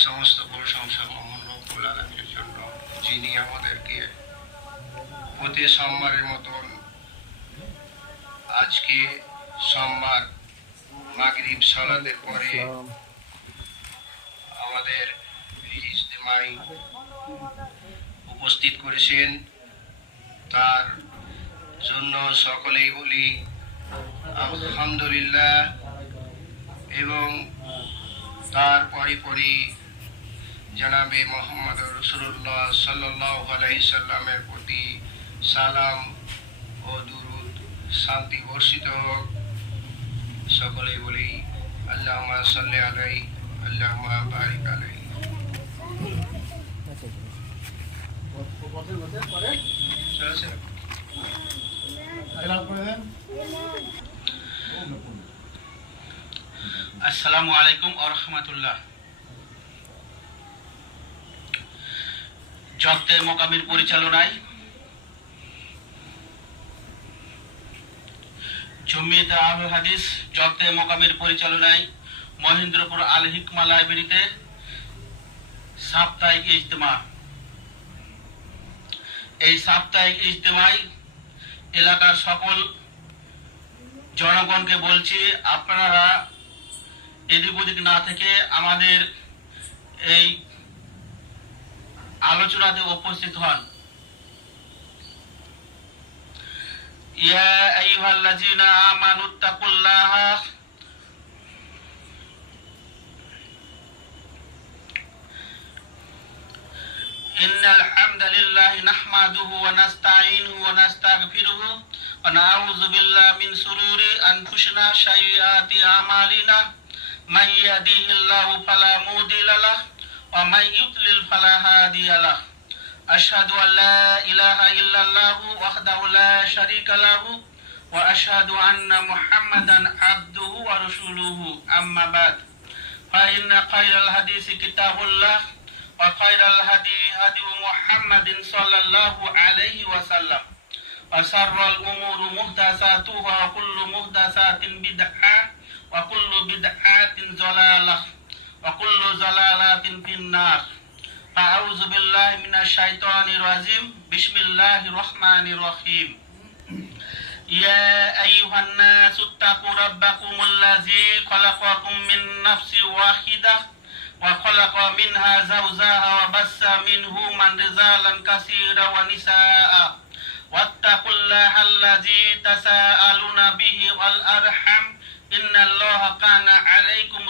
সমস্ত প্রশংসা মহান রব্বুল আলামিনের জন্য, যিনি আমাদেরকে প্রতি সোমবারের মতন আজকে সোমবার মাগরিব সালাতের পরে আমাদের এই ইজতেমায় উপস্থিত করেছেন। তার জন্য সকলেই বলি আলহামদুলিল্লাহ, এবং তার পরিপরি জনাবে মোহাম্মদ রাসূলুল্লাহ সাল্লাল্লাহু আলাইহি সাল্লামের প্রতি সালাম ও দুরুদ শান্তি বর্ষিত হোক। সকলেই বলি আল্লাহুম্মা সাল্লি আলাইহি আল্লাহুম্মা বারিক আলাইহি। আসসালামু আলাইকুম ওয়া রাহমাতুল্লাহ। জগতে মোকামির পরিচালনায় জমিয়তে আহলে হাদিস জগতে মোকামির পরিচালনায় মহেন্দ্রপুর আল হিকমা লাইব্রেরিতে সাপ্তাহিক ইজতেমা। এই সাপ্তাহিক ইজতেমায় এলাকার সকল জনগণকে বলছি, আপনারা এদিক ওদিক না থেকে আমাদের এই আলোচনাতে উপস্থিত হন। ইয়া আইয়ুহাল্লাযীনা আমানুত্তাকুল্লাহা ইন্নাল হামদালিল্লাহি নাহমাদুহু ওয়া নাস্তাঈনুহু ওয়া নাস্তাগফিরুহু ওয়া নাউযু বিল্লাহি মিন শুরুরি আনফুসিনা ওয়া সাইয়্যাতি আমালিনা মান ইয়াহদিহিল্লাহু ফালা মুদিল্লা লাহু ওয়া মান ইউদ্লিল ফালা হাদিয়া লাহু। আশহাদু আল্লা ইলাহা ইল্লাল্লাহু ওয়াহদাহু লা শারীকা লাহু ওয়া আশহাদু আন্না মুহাম্মাদান আবদুহু ওয়া রাসূলুহু, আম্মা বাদ। ফা ইন্না খায়রাল হাদিসি কিতাবুল্লাহ ওয়া খায়রাল হাদি হাদি মুহাম্মাদিন সাল্লাল্লাহু আলাইহি ওয়া সাল্লাম ওয়া শাররাল উমুরি মুহদাসাতুহা ওয়া কুল্লু মুহদাসাতিন বিদআহ ওয়া কুল্লু বিদআতিন যালালাহ ওয়া কুল্লু যালালাতিন ফিন্নার। আউযু বিল্লাহি মিনাশ শাইতানির রাজিম। বিসমিল্লাহির রহমানির রহিম। ইয়া আইয়ুহান নাসু তাকু রাব্বাকুমুল্লাযী খালাকাকুম মিন নাফসিন ওয়াহিদাহ ওয়া খালাকা মিনহা যাওজাহা ওয়া বাসসা মিনহুমা রিজালান কাসীরা ওয়া নিসাআ ওয়াত্তাকুল্লাহাল্লাযী তাসাআলুনা বিহি ওয়াল আরহাম ইন্নাল্লাহা কানা আলাইকুম